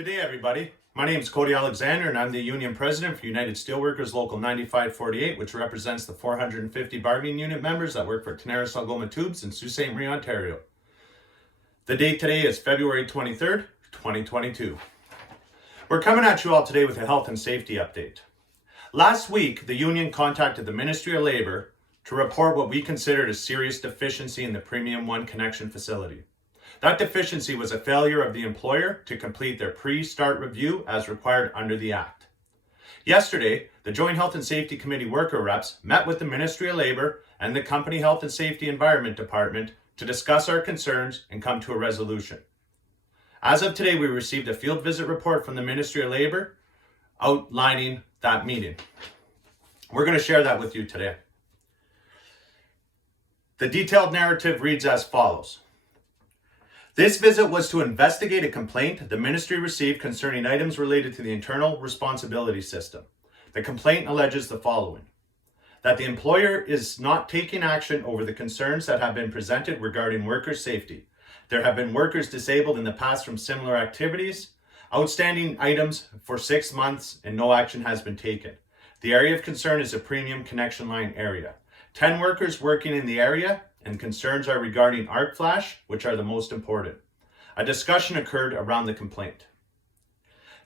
Good day, everybody. My name is Cody Alexander, and I'm the Union President for United Steelworkers Local 9548, which represents the 450 bargaining unit members that work for Tenaris Algoma Tubes in Sault Ste. Marie, Ontario. The date today is February 23rd, 2022. We're coming at you all today with a health and safety update. Last week, the union contacted the Ministry of Labour to report what we considered a serious deficiency in the Premium 1 connection facility. That deficiency was a failure of the employer to complete their pre-start review as required under the Act. Yesterday, the Joint Health and Safety Committee worker reps met with the Ministry of Labour and the Company Health and Safety Environment Department to discuss our concerns and come to a resolution. As of today, we received a field visit report from the Ministry of Labour outlining that meeting. We're going to share that with you today. The detailed narrative reads as follows. This visit was to investigate a complaint the ministry received concerning items related to the internal responsibility system. The complaint alleges the following: that the employer is not taking action over the concerns that have been presented regarding worker safety. There have been workers disabled in the past from similar activities, outstanding items for 6 months, and no action has been taken. The area of concern is a premium connection line area. 10 workers working in the area, and concerns are regarding arc flash, which are the most important. A discussion occurred around the complaint.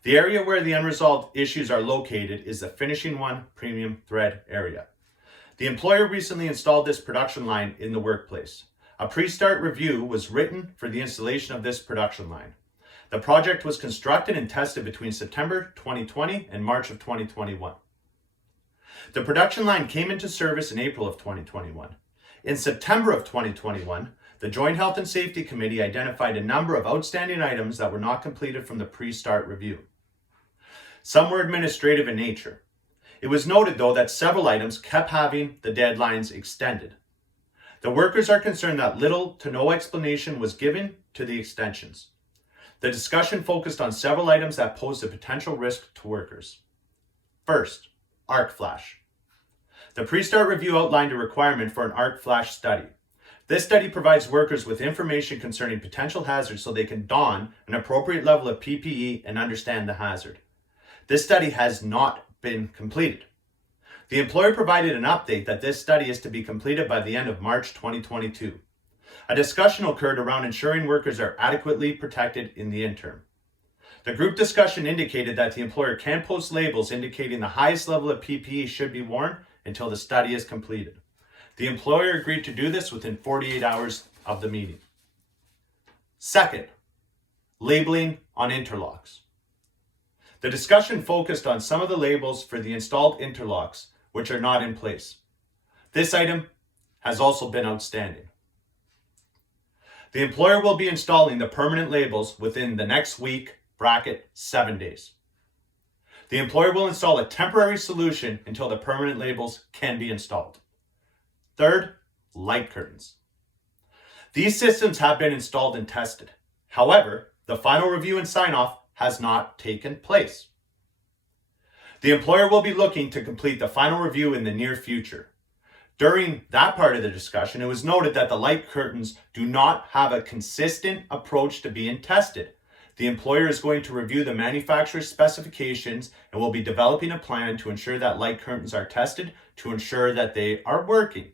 The area where the unresolved issues are located is the finishing one premium thread area. The employer recently installed this production line in the workplace. A pre-start review was written for the installation of this production line. The project was constructed and tested between September 2020 and March of 2021. The production line came into service in April of 2021. In September of 2021, the Joint Health and Safety Committee identified a number of outstanding items that were not completed from the pre-start review. Some were administrative in nature. It was noted, though, that several items kept having the deadlines extended. The workers are concerned that little to no explanation was given to the extensions. The discussion focused on several items that posed a potential risk to workers. First, arc flash. The pre-start review outlined a requirement for an arc flash study. This study provides workers with information concerning potential hazards so they can don an appropriate level of PPE and understand the hazard. This study has not been completed. The employer provided an update that this study is to be completed by the end of March 2022. A discussion occurred around ensuring workers are adequately protected in the interim. The group discussion indicated that the employer can post labels indicating the highest level of PPE should be worn until the study is completed. The employer agreed to do this within 48 hours of the meeting. Second, labeling on interlocks. The discussion focused on some of the labels for the installed interlocks, which are not in place. This item has also been outstanding. The employer will be installing the permanent labels within the next week, 7 days. The employer will install a temporary solution until the permanent labels can be installed. Third, light curtains. These systems have been installed and tested. However, the final review and sign-off has not taken place. The employer will be looking to complete the final review in the near future. During that part of the discussion, it was noted that the light curtains do not have a consistent approach to being tested. The employer is going to review the manufacturer's specifications and will be developing a plan to ensure that light curtains are tested to ensure that they are working.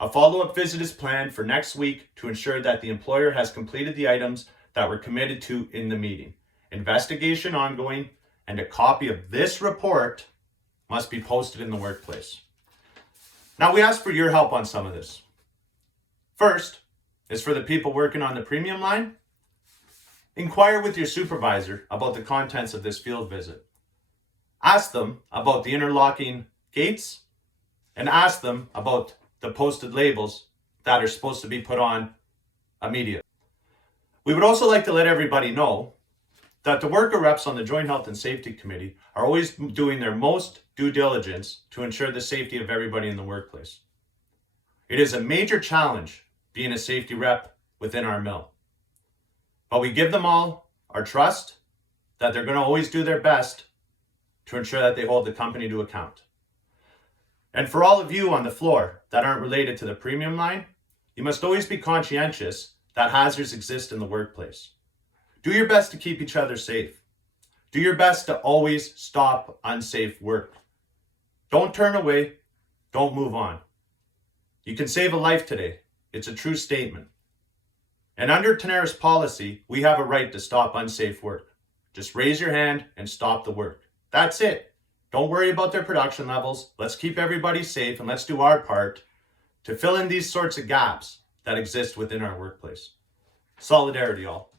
A follow-up visit is planned for next week to ensure that the employer has completed the items that were committed to in the meeting. Investigation ongoing, and a copy of this report must be posted in the workplace. Now, we ask for your help on some of this. First is for the people working on the premium line. Inquire with your supervisor about the contents of this field visit. Ask them about the interlocking gates and ask them about the posted labels that are supposed to be put on immediately. We would also like to let everybody know that the worker reps on the Joint Health and Safety Committee are always doing their most due diligence to ensure the safety of everybody in the workplace. It is a major challenge being a safety rep within our mill. But we give them all our trust that they're going to always do their best to ensure that they hold the company to account. And for all of you on the floor that aren't related to the premium line, you must always be conscientious that hazards exist in the workplace. Do your best to keep each other safe. Do your best to always stop unsafe work. Don't turn away. Don't move on. You can save a life today. It's a true statement. And under Tenaris policy, we have a right to stop unsafe work. Just raise your hand and stop the work. That's it. Don't worry about their production levels. Let's keep everybody safe and let's do our part to fill in these sorts of gaps that exist within our workplace. Solidarity, all.